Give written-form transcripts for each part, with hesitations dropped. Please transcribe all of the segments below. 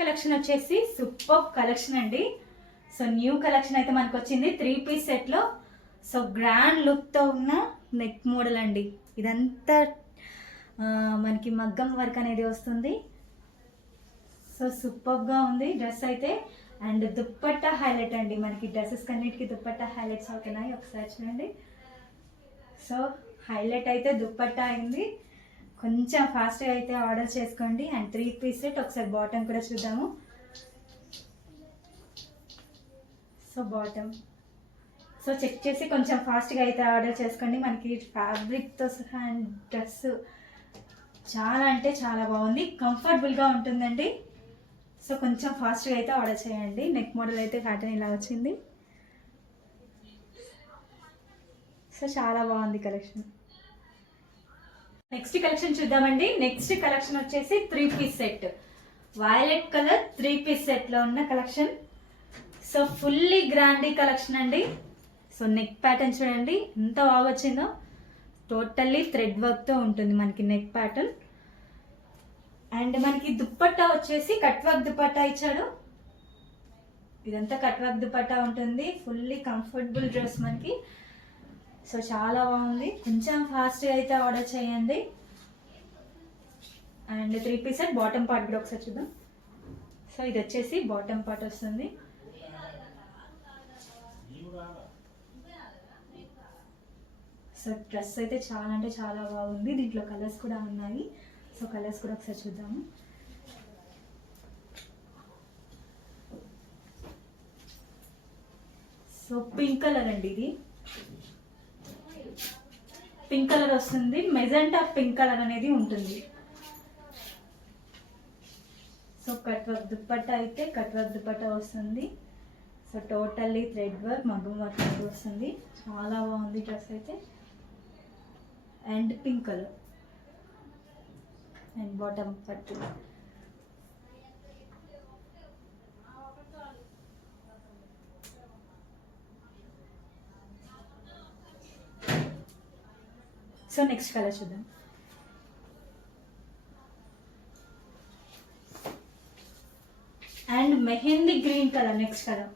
Collection వచ్చేసి super collection అండి. So new collection అయితే మనకు వచ్చింది 3 పీస్ సెట్లో. సో గ్రాండ్ లుక్తో ఉన్న నెక్ మోడల్ అండి. ఇదంతా మనకి మగ్గం వర్క్ అనేది వస్తుంది. సో సూపర్గా ఉంది డ్రెస్ అయితే. అండ్ దుప్పట్టా హైలైట్ అండి. మనకి డ్రెస్సెస్ కన్నిటికి దుప్పట్టా హైలైట్స్ అవుతున్నాయి. ఒకసారి చూడండి. సో హైలైట్ అయితే దుప్పట్టా అయింది. కొంచెం ఫాస్ట్గా అయితే ఆర్డర్ చేసుకోండి. And 3 piece set. ఒకసారి బాటమ్ కూడా చూద్దాము. సో బాటమ్ సో చెక్ చేసి కొంచెం ఫాస్ట్గా అయితే ఆర్డర్ చేసుకోండి. మనకి ఫ్యాబ్రిక్తో సహా అండ్ డ్రెస్ చాలా అంటే చాలా బాగుంది, కంఫర్టబుల్గా ఉంటుందండి. సో కొంచెం ఫాస్ట్గా అయితే ఆర్డర్ చేయండి. నెక్ మోడల్ అయితే ప్యాటర్న్ ఇలా వచ్చింది. సో చాలా బాగుంది కలెక్షన్. నెక్స్ట్ కలెక్షన్ చూద్దామండి. నెక్స్ట్ కలెక్షన్ వచ్చేసి 3 piece set. Violet colour 3 piece సెట్లో ఉన్న కలెక్షన్. సో ఫుల్లీ గ్రాండీ కలెక్షన్ అండి. సో నెక్ ప్యాటర్న్ చూడండి ఎంత బాగా వచ్చిందో. టోటల్లీ థ్రెడ్ వర్క్తో ఉంటుంది మనకి నెక్ ప్యాటర్న్. అండ్ మనకి దుప్పట్టా వచ్చేసి కట్ వర్క్ దుప్పట్టా ఇచ్చాడు. ఇదంతా కట్ వర్క్ దుప్పట్టా ఉంటుంది. ఫుల్లీ కంఫర్టబుల్ డ్రెస్ మనకి. సో చాలా బాగుంది. కొంచెం ఫాస్ట్గా అయితే ఆర్డర్ చేయండి. And 3 piece set. Bottom part కూడా ఒకసారి చూద్దాం. సో ఇది వచ్చేసి బాటమ్ పార్ట్ వస్తుంది. సో డ్రెస్ అయితే చాలా అంటే చాలా బాగుంది. దీంట్లో కలర్స్ కూడా ఉన్నాయి. సో కలర్స్ కూడా ఒకసారి చూద్దాము. సో పింక్ కలర్ అండి. ఇది పింక్ కలర్ వస్తుంది. మెజెంటా పింక్ కలర్ అనేది ఉంటుంది. సో కట్ వర్క్ దుప్పట్టా అయితే కట్ వర్క్ దుప్పట్టా వస్తుంది. సో టోటల్లీ థ్రెడ్ వర్క్ మగ్గం వర్క్ అనేది వస్తుంది. చాలా బాగుంది డ్రెస్ అయితే. And pink colour and bottom పట్టు. సో నెక్స్ట్ కలర్ చూద్దాం. And mehndi green colour. Next colour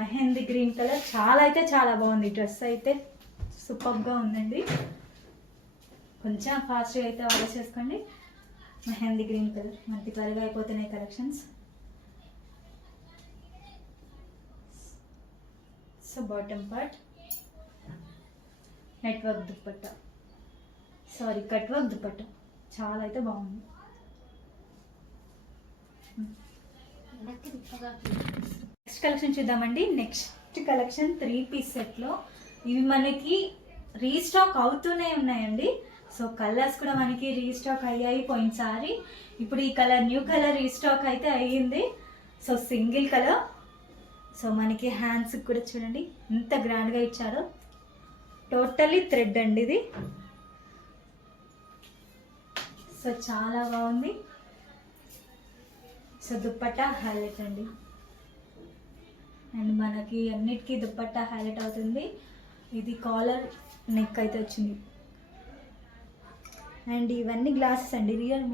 mehndi green colour. చాలా అయితే చాలా బాగుంది డ్రెస్ అయితే. సూపర్గా ఉందండి. కొంచెం ఫాస్ట్గా అయితే ఆర్డర్ చేసుకోండి. మెహందీ గ్రీన్ కలర్ మనకి త్వరగా అయిపోతున్నాయి collections. So bottom part net work dupatta, sorry cut work dupatta. చాలా అయితే బాగుంది. నెక్స్ట్ కలెక్షన్ చూద్దామండి. నెక్స్ట్ కలెక్షన్ 3 పీస్ సెట్లో. ఇవి మనకి రీస్టాక్ అవుతూనే ఉన్నాయండి. సో కలర్స్ కూడా మనకి రీస్టాక్ అయ్యాయి పోయినసారి. ఇప్పుడు ఈ కలర్ న్యూ కలర్ రీస్టాక్ అయితే అయ్యింది. So single colour. సో మనకి హ్యాండ్స్కి కూడా చూడండి ఎంత గ్రాండ్గా ఇచ్చారో. టోటల్లీ థ్రెడ్ అండి ఇది. సో చాలా బాగుంది. సో దుప్పట్టా హైలైట్ అండి. అండ్ మనకి అన్నిటికీ దుప్పట్టా హైలైట్ అవుతుంది. ఇది కాలర్ నెక్ అయితే వచ్చింది. అండ్ ఇవన్నీ గ్లాసెస్ అండి. రియల్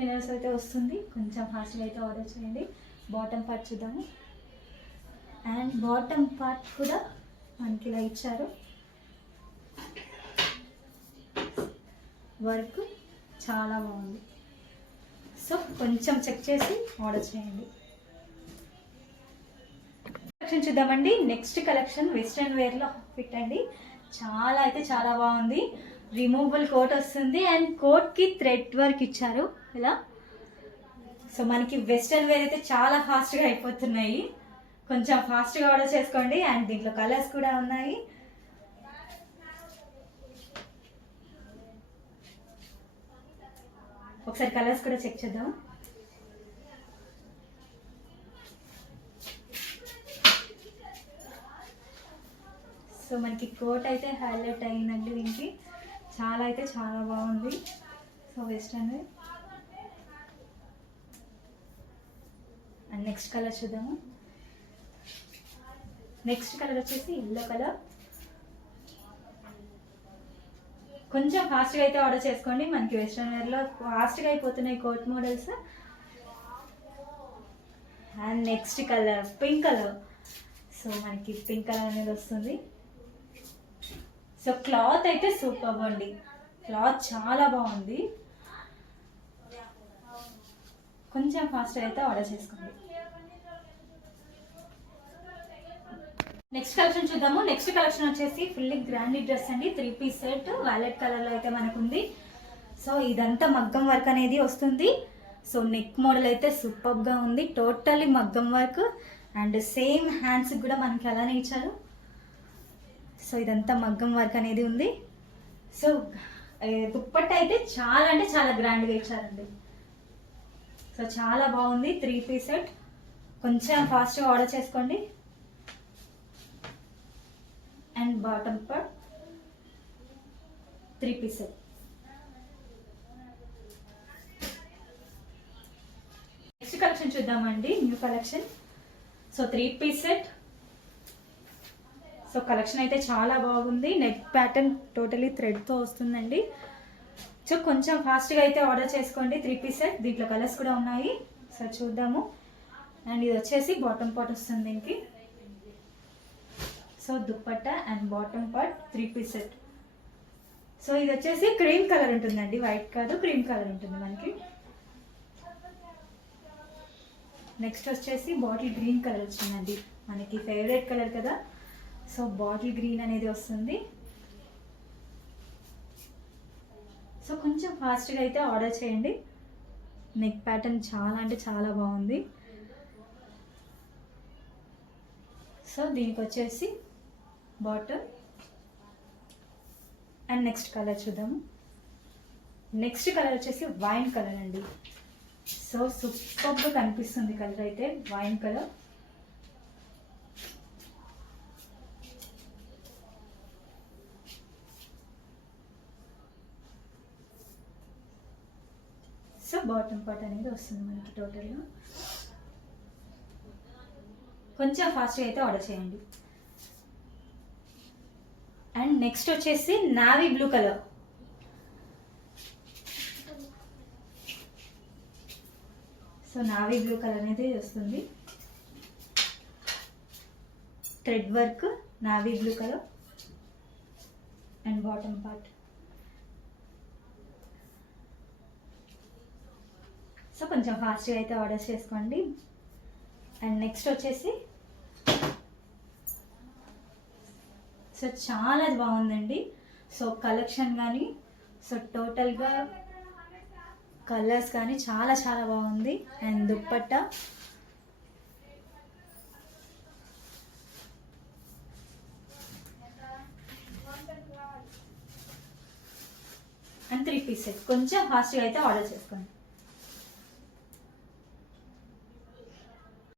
మిర్రర్స్ అయితే వస్తుంది. కొంచెం ఫాస్ట్గా అయితే ఆర్డర్ చేయండి. బాటమ్ పార్ట్ చూద్దాము. అండ్ బాటమ్ పార్ట్ కూడా మనకి ఇలా ఇచ్చారు. వర్క్ చాలా బాగుంది. సో కొంచెం చెక్ చేసి ఆర్డర్ చేయండి. కలెక్షన్ చూద్దామండి. నెక్స్ట్ కలెక్షన్ వెస్ట్రన్ వేర్లో ఫిట్ అండి. చాలా అయితే చాలా బాగుంది. రిమూవబుల్ కోట్ వస్తుంది. అండ్ కోట్కి థ్రెడ్ వర్క్ ఇచ్చారు ఇలా. సో మనకి వెస్ట్రన్ వేర్ అయితే చాలా ఫాస్ట్గా అయిపోతున్నాయి. కొంచెం ఫాస్ట్గా ఆర్డర్ చేసుకోండి. అండ్ దీంట్లో కలర్స్ కూడా ఉన్నాయి. ఒకసారి కలర్స్ కూడా చెక్ చేద్దాం. సో మనకి కోట్ అయితే హైలైట్ అయిందండి. దీనికి చాలా అయితే చాలా బాగుంది. So western wear. And next colour చూద్దాము. నెక్స్ట్ కలర్ వచ్చేసి ఎల్లో కలర్. కొంచెం ఫాస్ట్గా అయితే ఆర్డర్ చేసుకోండి. మనకి వెస్ట్రన్ వేర్లో ఫాస్ట్గా అయిపోతున్నాయి coat models. And next colour pink colour. So మనకి పింక్ కలర్ అనేది వస్తుంది. సో క్లాత్ అయితే సూపర్ అండి, క్లాత్ చాలా బాగుంది. కొంచెం ఫాస్ట్గా అయితే ఆర్డర్ చేసుకోండి. నెక్స్ట్ కలెక్షన్ చూద్దాము. నెక్స్ట్ కలెక్షన్ వచ్చేసి ఫుల్లీ గ్రాండ్ డ్రెస్ అండి, 3 పీస్ సెట్ వైలెట్ కలర్లో అయితే మనకు ఉంది. సో ఇదంతా మగ్గం వర్క్ అనేది వస్తుంది. సో నెక్ మోడల్ అయితే సూపర్గా ఉంది, టోటల్లీ మగ్గం వర్క్. అండ్ సేమ్ హ్యాండ్స్కి కూడా మనకి అలానే ఇచ్చారు. సో ఇదంతా మగ్గం వర్క్ అనేది ఉంది. సో దుప్పట్టా అయితే చాలా అంటే చాలా గ్రాండ్గా ఇచ్చారండి. సో చాలా బాగుంది 3 పీస్ సెట్. కొంచెం ఫాస్ట్గా ఆర్డర్ చేసుకోండి. And bottom part 3 piece set. Next collection చూద్దామండి, new collection. So 3 piece set. So collection అయితే చాలా బాగుంది. నెక్ ప్యాటర్న్ టోటలీ థ్రెడ్తో వస్తుందండి. సో కొంచెం ఫాస్ట్గా అయితే ఆర్డర్ చేసుకోండి. 3 పీస్ సెట్, దీంట్లో కలర్స్ కూడా ఉన్నాయి. సో చూద్దాము. అండ్ ఇది వచ్చేసి బాటమ్ పార్ట్ వస్తుంది దీనికి. So dupatta and bottom part 3 piece set. So ఇది వచ్చేసి క్రీమ్ కలర్ ఉంటుందండి, వైట్ కాదు క్రీమ్ కలర్ ఉంటుంది మనకి. నెక్స్ట్ వచ్చేసి బాటిల్ గ్రీన్ కలర్ వచ్చిందండి, మనకి ఫేవరెట్ కలర్ కదా. సో బాటిల్ గ్రీన్ అనేది వస్తుంది. సో కొంచెం ఫాస్ట్గా అయితే ఆర్డర్ చేయండి. నెక్ ప్యాటర్న్ చాలా అంటే చాలా బాగుంది. సో దీనికి వచ్చేసి బాటమ్. అండ్ నెక్స్ట్ కలర్ చూద్దాము. నెక్స్ట్ కలర్ వచ్చేసి వైన్ కలర్ అండి. సో సూపర్గా కనిపిస్తుంది కలర్ అయితే, wine colour. So bottom part అనేది వస్తుంది మనకి టోటల్గా. కొంచెం ఫాస్ట్గా అయితే ఆర్డర్ చేయండి. అండ్ నెక్స్ట్ వచ్చేసి navy blue colour. So navy blue colour అనేది వస్తుంది, thread work navy blue colour. And bottom part. So కొంచెం ఫాస్ట్గా అయితే ఆర్డర్ చేసుకోండి. అండ్ నెక్స్ట్ వచ్చేసి సో చాలా బాగుందండి. సో కలెక్షన్ కానీ, సో టోటల్గా కలర్స్ కానీ చాలా చాలా బాగుంది. And dupatta and 3 piece set. కొంచెం ఫాస్ట్గా అయితే ఆర్డర్ చేసుకోండి.